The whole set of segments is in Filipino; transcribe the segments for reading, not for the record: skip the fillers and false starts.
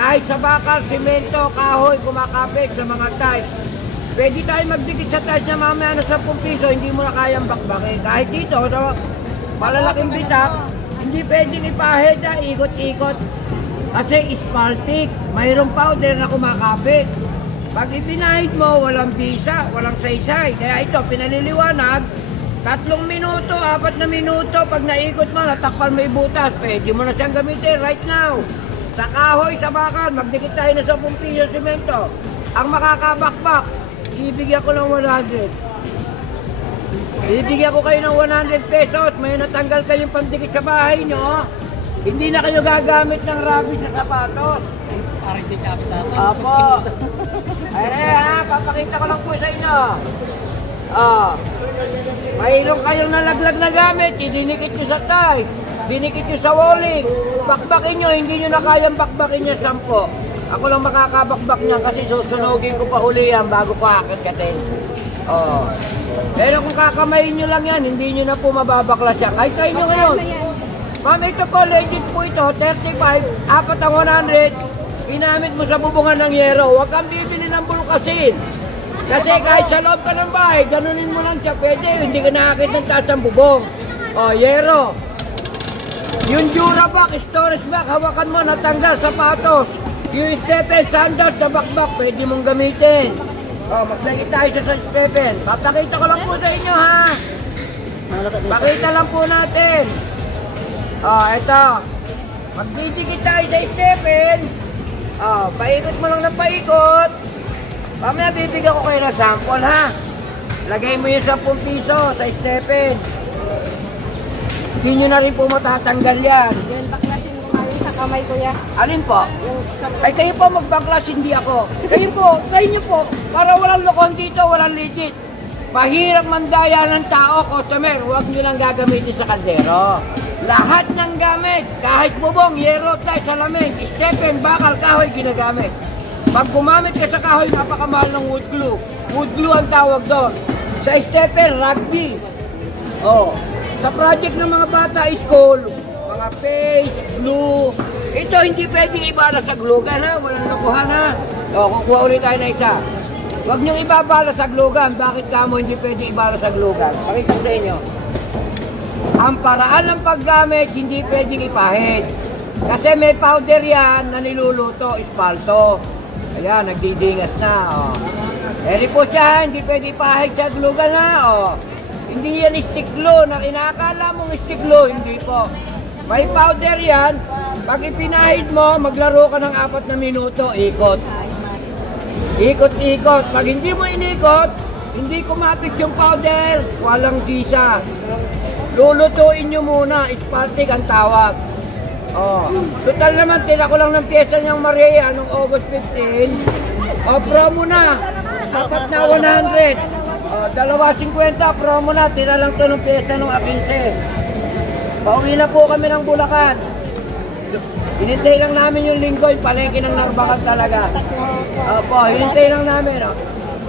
Kahit sa bakal, simento, kahoy, kumakapit sa mga tiles. Pwede tayo magdikit sa tiles na mamaya na 10 piso, hindi mo na kayang bakbakin. Kahit dito, so, malalaking bitak, hindi pwedeng ipahid na ikot-ikot. Kasi spaltic, mayroong powder na kumakapit. Pag ipinahid mo, walang bisa, walang saysay. Kaya ito, pinaliliwanag, 3 minuto, 4 na minuto, pag naikot mo, natakpan mo yung butas, pwede mo na siyang gamitin right now. Sa kahoy, sa bakal, magdikit tayo na 10 piso simento. Ang makakabakbak, ibigyan ko ng 100. Ibigyan ko kayo ng 100 pesos, may natanggal kayong pandikit sa bahay nyo. Hindi na kayo gagamit ng rubbish sa sapatos. Parang di kami natin. Opo. Ay, ha, papakita ko lang po sa inyo. Mayroon kayong nalaglag na gamit, idinikit nyo sa tiles, dinikit nyo sa walling, bakbakin nyo, hindi nyo na kayang bakbakin niya 10. Ako lang makakabakbak niya kasi susunugin ko pa uli yan bago ko akit-katin. Pero kung kakamayin nyo lang yan, hindi nyo na po mababaklas yan. Kahit try nyo ngayon. Ma'am, ito po, legit po ito, 35, 4 ang 100, ginamit mo sa bubungan ng yero. Huwag kang bibili ng bulkasin. Kasi kahit sa loob ka ng bahay, ganunin mo lang siya, pwede, hindi ka nakakit ng taas ng bubong. Yero. Yung Durabox, storage bag, hawakan mo, natanggal, sapatos. Yung Stephen sandals na bakbak, pwede mong gamitin. Maglagay tayo sa Stephen. Papakita ko lang po sa inyo, ha? Pakita lang po natin. Ito. Magdidikit tayo sa Stephen. Paikot mo lang ng paikot. Mamaya bibigyan ko kayo ng sample, ha? Lagay mo yung 10 piso sa Stephen. Hindi nyo na rin po matatanggal yan. Yan, baklasin mo kayo sa kamay ko yan. Alin po? Ay kayo po magbaklas, hindi ako. Kayo po, kayo nyo po. Para walang lokon dito, walang legit. Mahirap mandaya ng tao, customer. Huwag nyo lang gagamitin sa kaldero. Lahat ng gamit, kahit bubong, yero, tayo, salamin, Stephen, bakal, kahoy, ginagamit. Pag gumamit ka sa kahoy, napakamahal ng wood glue. Wood glue ang tawag doon. Sa Stephen, rugby. Sa project ng mga bata, school, mga paste, glue. Ito hindi pwedeng ibala sa glugan, ha? Walang nakuha na. Kukuha ulit tayo na isa. Huwag niyong ibabala sa glugan. Bakit kamo hindi pwedeng ibala sa glugan? Pakita sa inyo. Ang paraan ng paggamit, hindi pwedeng ipahid. Kasi may powder yan na niluluto, espalto. Ayan, nagdidingas na. Eri po siya, hindi pwedeng ipahid sa glugan, ha? Hindi yan stick glue na kinakala mong stick glue, hindi po. May powder yan. Pag ipinahid mo, maglaro ka ng 4 na minuto, ikot. Ikot-ikot. Pag hindi mo inikot, hindi kumapit yung powder, walang sisa. Lulutuin nyo muna, spaltic ang tawag. Total naman, tira ko lang ng pyesa niyang Maria noong August 15. Promo na. Sapat na 100. 2.50 promo na, tira lang to ng pyesa ng 15. Pauwi na po kami ng Bulacan. Hinintay lang namin yung linggo, yung palengke ng Narbacan talaga. Hinintay lang namin.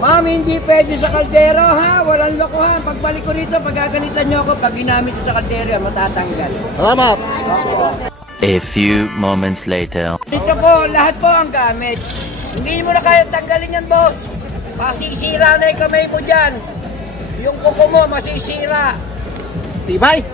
Ma'am, hindi pwede sa kaldero, ha? Walang lokohan. Pagbalik ko rito, pagkagalitan nyo ako, pag ginamit ko sa kaldero, matatanggal. Salamat! A few moments later. Dito po, lahat po ang gamit. Hindi mo na kaya tanggalin yan, boss. Masisira na yung kamay mo dyan. Yung kuko mo, masisira. Tibay!